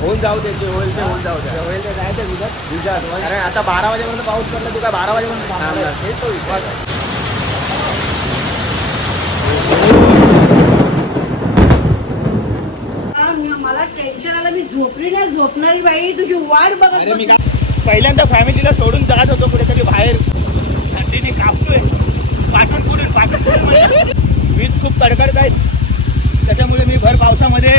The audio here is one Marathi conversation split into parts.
होऊन जाऊ दे जे होईल ते होऊन जाऊ जे दे होईल ते जायचं विकत विचार अरे आता बारा वाजेपर्यंत पाऊस पडला तू काय बारा वाजेपर्यंत थांबणार? हेच तो विश्वास आहे हा, मला टेन्शन आलं मी झोपली नाही झोपणारी बाई तुझी वाट बघत अरे मी पहिल्यांदा फॅमिलीला सोडून जात होतो कुठेतरी बाहेर. थंडीने कापतोय. पाठून पुढे पाठून पुढे वीज खूप कडकडत आहेत त्याच्यामुळे मी भर पावसामध्ये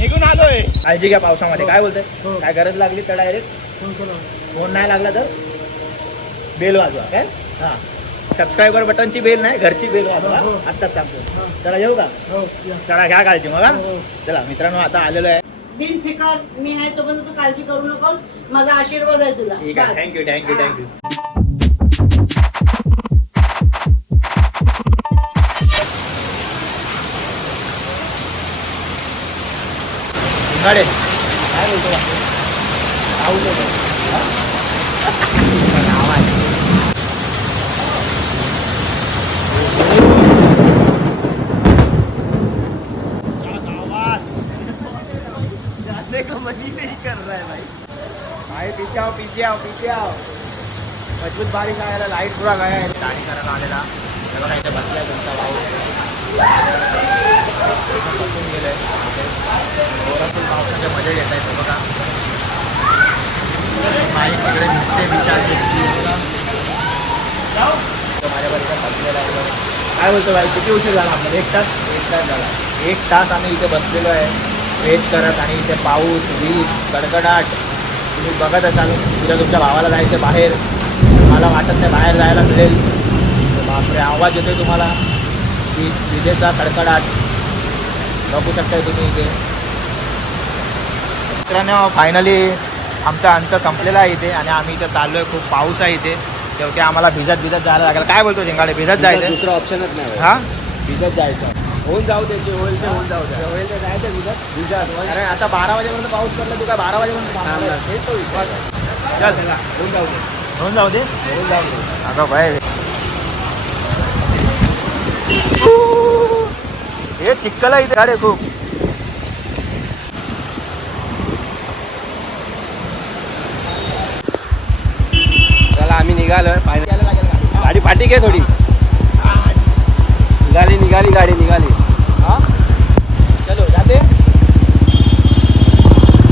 निघून आलोय. काळजी घ्या पावसामध्ये. काय बोलतोय? काय गरज लागली तर डायरेक्ट फोन नाही लागला तर बेल वाजवा काय? हा. सबस्क्रायबर बटनची बेल नाही घरची बेल वाजवा. आत्ताच सांगतो. चला येऊ का? चला घ्या काळजी मग हा? चला मित्रांनो आता आलेलो आहे. बिनफिकर मी आहे तोपर्यंत तू काळजी करू नको माझा आशीर्वाद आहे तुला. ठीक आहे. बस. थँक्यू थँक्यू हा. थँक्यू गाडे काय बोलतो बापू? पाऊस येतो. नाव आहे. क्या आवाज़. जाने का मन ही नहीं कर रहा है भाई भाई पीछे आओ पीछे आओ पीछे आओ मज़बूत बारिश आयला लाईट पुरा गया आहे गाडी करायला आलेला बघा इथे बसलाय तुमचा भाऊ काय बोलतो भाई? किती उशीर झाला आपल्याला? एक तास? एक तास झाला. एक तास आम्ही इथे बसलेलो आहे. वेट करत आणि इथे पाऊस वीज कडकडाट तुम्ही बघत असाल उद्या तुमच्या भावाला जायचं बाहेर. मला वाटत नाही बाहेर जायला मिळेल. बापरे आवाज येतोय तुम्हाला. वीज विजेचा कडकडाट बघू शकताय तुम्ही इथे. मित्रांनो फायनली आमचा अंत संपलेला आहे इथे आणि आम्ही इथे चाललो आहे खूप पाऊस आहे इथे. शेवटी आम्हाला भिजत भिजत जायला लागेल. काय बोलतो जिंगाडे भिजत जायचं? दुसरा ऑप्शनच नाही. हा? भिजत जायचं. होऊन जाऊ दे जे होईल ते होऊन जाऊ दे. होईल ते जायचं विकत विचार अरे आता बारा वाजेपर्यंत पाऊस पडला तू काय बारा वाजेपर्यंत. आहेस? हेच तो विश्वास चल. होऊन जाऊ दे. होऊन जाऊ दे? होऊन जाऊ दे. अगं बाय हे चिक्कल इथे. गाडी खूप. आम्ही निघालो. लागेल गाडी. गाडी फाटी घे थोडी. निघाली निघाली गाडी निघाली. हा? चलो जाते.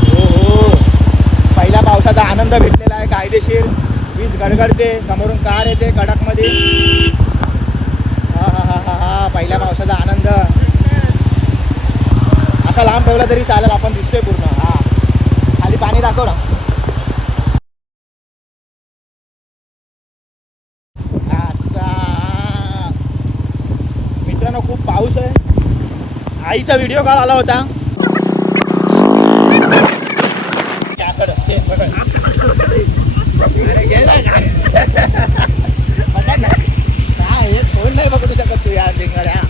हो हो. पहिल्या पावसाचा आनंद भेटलेला आहे कायदेशीर. वीज गडगडते समोरून कार येते कडकमध्ये. हा हा हा हा हा. पहिल्या पावसाचा आनंद. असा लांब ठेवला तरी चालेल आपण दिसतोय पूर्ण. हा. खाली पाणी दाखव ना असा मित्रांनो खूप पाऊस आहे. आईचा व्हिडिओ कॉल आला होता. त्याकडं, हे फोन नाही बघू शकत तू यार भिंगाड्या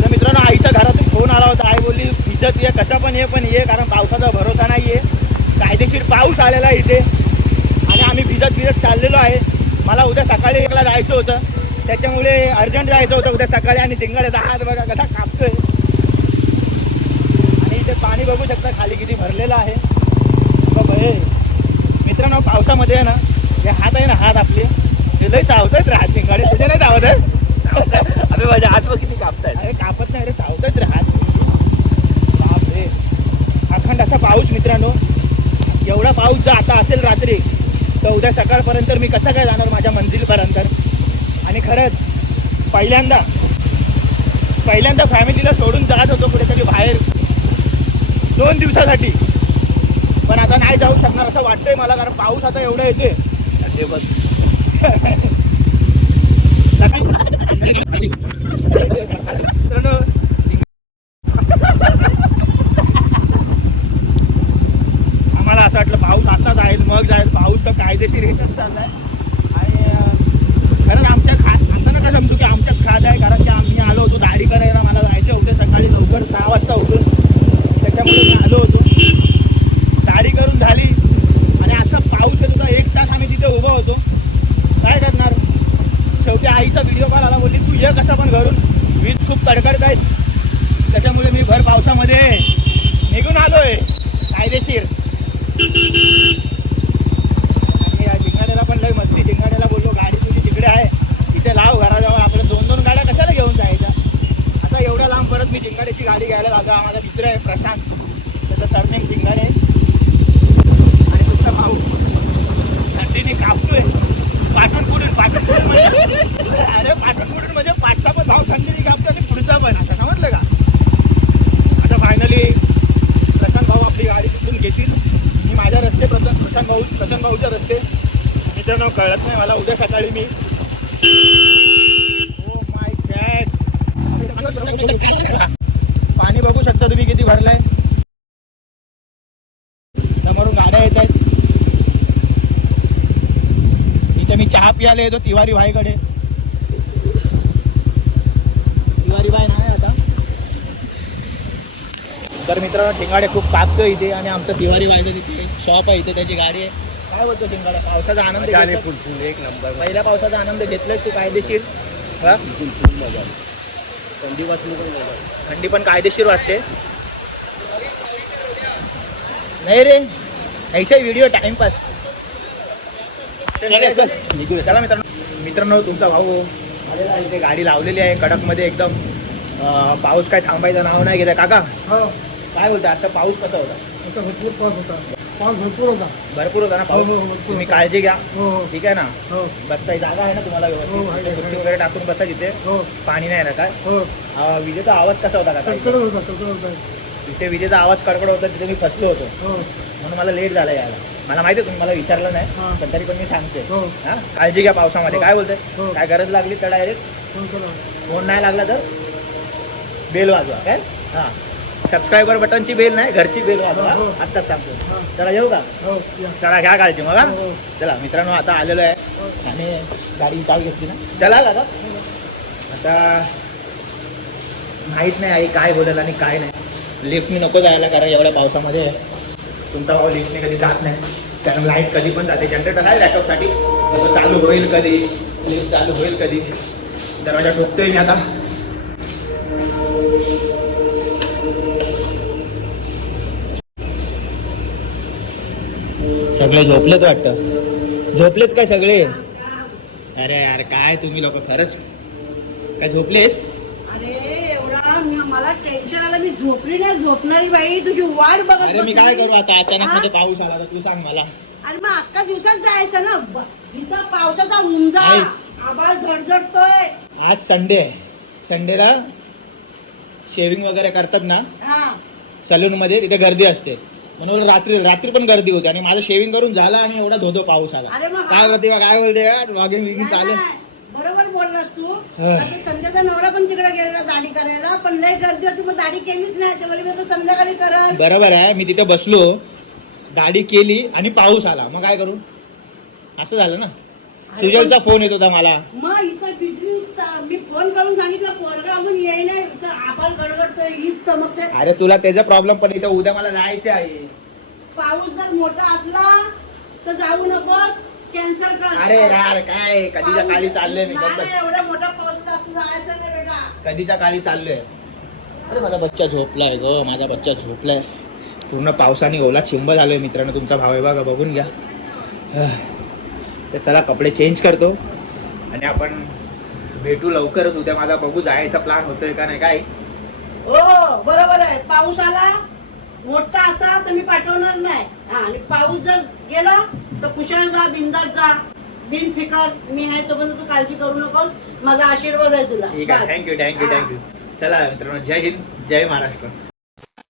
तर मित्रांनो आईच्या घरातून फोन आला होता. आई बोलली भिजत ये कसा पण ये पण ये कारण पावसाचा भरोसा नाही आहे कायदेशीर पाऊस आलेला आहे इथे. आणि आम्ही भिजत भिजत चाललेलो आहे. मला उद्या सकाळी एकला जायचं होतं. त्याच्यामुळे अर्जंट जायचं होतं उद्या सकाळी आणि धिंगाड्याचा हात बघा कसा कापतोय. आणि इथे पाणी बघू शकता खाली किती भरलेलं आहे. हे. मित्रांनो पावसामध्ये आहे ना हे हात आहे ना हात आपले. ते लय चावतात रे हात धिंगाडे तुझे नाही चावत आहे? अरे माझ्या हात बघ किती कापतायत. अरे कापत नाही रे चावतात रे हात. बाप रे अखंड असा पाऊस मित्रांनो. एवढा पाऊस जर आता असेल रात्री तर उद्या सकाळपर्यंत मी कसा काय जाणार माझ्या मंजिलपर्यंत? आणि खरंच पहिल्यांदा पहिल्यांदा फॅमिलीला सोडून जात होतो कुठेतरी बाहेर. दोन दिवसासाठी. पण आता नाही जाऊ शकणार असं वाटतंय मला कारण पाऊस आता एवढा येते ते मित्रांनो, आम्हाला असं वाटलं पाऊस आता जाईल मग जाईल पाऊस तर कायदेशीर येतच चाललाय. पण घरून. वीज खूप कडकडत आहेत. त्याच्यामुळे मी भर पावसामध्ये निघून आलो आहे कायदेशीर. आणि या जिंगाड्याला पण लय मस्ती. जिंगाड्याला बोललो गाडी तुझी तिकडे आहे. तिथे लाव घराजवळ आपल्या दोन दोन गाड्या कशाला घेऊन जायच्या? आता एवढ्या लांब परत मी जिंगाड्याची गाडी घ्यायला लागलो आम्हाला मित्र आहे प्रशांत. त्याचं सरनेम जिंगाडे आणि तुमचा भाऊ. थंडीने कापतोय. पाठून पुढून पाठून पुढून म्हणजे अरे पाठून पुढून म्हणजे पाठचा पण भाव थंडीने कापतो आणि पुढचा पण आता समजलं का? आता फायनली प्रशांत भाऊ आपली गाडी तिथून घेतील. मी माझ्या रस्ते प्रशांत प्रशांत भाऊ प्रशांत भाऊच्या रस्ते. मित्रांनो कळत नाही मला उद्या सकाळी मी Oh my God. पाणी बघू शकता तुम्ही किती भरलाय समोरून गाड्या येत आहेत चहा पियाला येतो तिवारी भाईकडे तिवारी भाई नाही आता। तर मित्रांनो ठिंगाडे खूप कापतोय इथे आणि आमचं तिवारी भाईचं तिथे शॉप आहे इथे त्याची गाडी आहे. काय बोलतो ठिंगाडा पावसाचा आनंद आली घेतला? फुलफुल एक नंबर पहिल्या पावसाचा आनंद घेतलाय तू कायदेशीर? हा? फुलफुल मजा. थंडी वाचली पण. थंडी पण कायदेशीर वाटते नाही रे. ऐसा व्हिडिओ टाइमपास. निघूया. चला. मित्रांनो. मित्रांनो तुमचा भाऊ आलेला आहे इथे गाडी लावलेली आहे कडकमध्ये एकदम. पाऊस काय थांबायचं नाव नाही घेत. काका काय बोलता? आता पाऊस कसा होता? भरपूर पाऊस होता. पाऊस भरपूर होता. भरपूर होता ना हो, हो, पाऊस? तुम्ही. काळजी घ्या. हो हो. ठीक आहे ना? हो. बसता जागा आहे ना तुम्हाला हो, व्यवस्थित वगैरे टाकून बसा तिथे. हो. पाणी नाही ना काय? हो. विजेचा आवाज कसा होता होता तिथे विजेचा आवाज कडकड होता तिथे मी फसलो होतो. हो. म्हणून मला लेट झाला यायला. मला माहिती तुम्ही मला विचारलं नाही. पण तरी पण मी सांगते हो हा काळजी घ्या पावसामध्ये हो. काय बोलते हो. काय गरज लागली तर डायरेक्ट फोन करा फोन नाही लागला तर बेल वाजवा काय हा सबस्क्रायबर बटनची बेल नाही घरची बेल वाजवा हो. आत्ताच सांगतो हा. चला येऊ का हो या चला घ्या काळजी मग हा? हो, हो. चला मित्रांनो आता आलेलो आहे. आणि गाडी चालू घेतली ना चला का आता माहीत नाही आई काय बोलेल आणि काय नाही लिफ्टनी नको जायला कारण एवढ्या पावसामध्ये तुमचा भाऊ लिफ्टने कधी जात नाही. कारण लाइट कधी पण जाते. जनरेटर आहे बॅकअपसाठी तसं चालू होईल कधी. लिफ्ट चालू होईल कधी. दरवाजा ठोकतोय मी आता. सगळे झोपलेत वाटतं. झोपलेत काय सगळे? अरे यार काय तुम्ही लोक खरंच? काय झोपलेस? मला टेन्शन आलं मी झोपली नाही झोपणारी बाई तुझी वाट बघत अरे मी काय बसली. करू आता? अचानक? मध्ये पाऊस आला तर तू सांग मला. अरे मग अख्खा दिवसात जायचं ना? ब- इथं पावसाचा उंजा नाही. आबाळ झडझडतोय. आज संडे आहे. संडेला शेविंग वगैरे करतात ना? हा. सलून मध्ये तिथे गर्दी असते. म्हणून रात्री रात्री पण गर्दी होती. आणि माझं शेविंग करून झालं आणि एवढा धोधो पाऊस आला. अरे मग काय प्रतिभा काय बोलते? नाही, चालू नाही. बोललास तू. आता संध्याचा नवरा पण तिकडे गेलेला दाढी करायला. पण लय गर्दी होती मग दाढी केलीच नाही. ते बोलले मी आता संध्याकाळी करल. बरोबर आहे. मी तिथे बसलो. गाडी केली आणि पाऊस आला. मग काय करू? असं झालं ना? सुजलचा फोन येत होता मला. मग इथं मी फोन करून सांगितलं पोरगा अजून येईना इथं आबाळ गडगडतोय हीच चमकते. अरे तुला त्याचा प्रॉब्लेम पण इथं उद्या मला जायचं आहे. पाऊस जर मोठा असला तर जाऊ नकोस. कॅन्सल कर. अरे यार काय? कधीच्या काळी चाललोय मी गप्प नाही, एवढ्या मोठ्या पावसात असं जायचं नाही बेटा. कधीच्या काळी चाललोय? अरे माझा बच्चा झोपलाय ग माझा बच्चा झोपलाय. पूर्ण पावसाने ओला चिंब झालोय मित्रांनो तुमचा भाव आहे बघा बघून घ्या. आह. तर चला कपडे चेंज करतो. आणि आपण भेटू लवकरच उद्या माझा बघू जायचा प्लॅन होतोय का नाही काय? हो बरोबर आहे. पाऊस आला मोठा असा तर मी पाठवणार नाही. हा, आणि पाऊस जर गेला तर कुशाल जा बिंदात जा. बिन फिकर मी आहे तोपर्यंत तू काळजी करू नको माझा आशीर्वाद आहे तुला. ठीक आहे. बस. Thank you thank you. थँक्यू चला मित्रांनो जय हिंद जय महाराष्ट्र.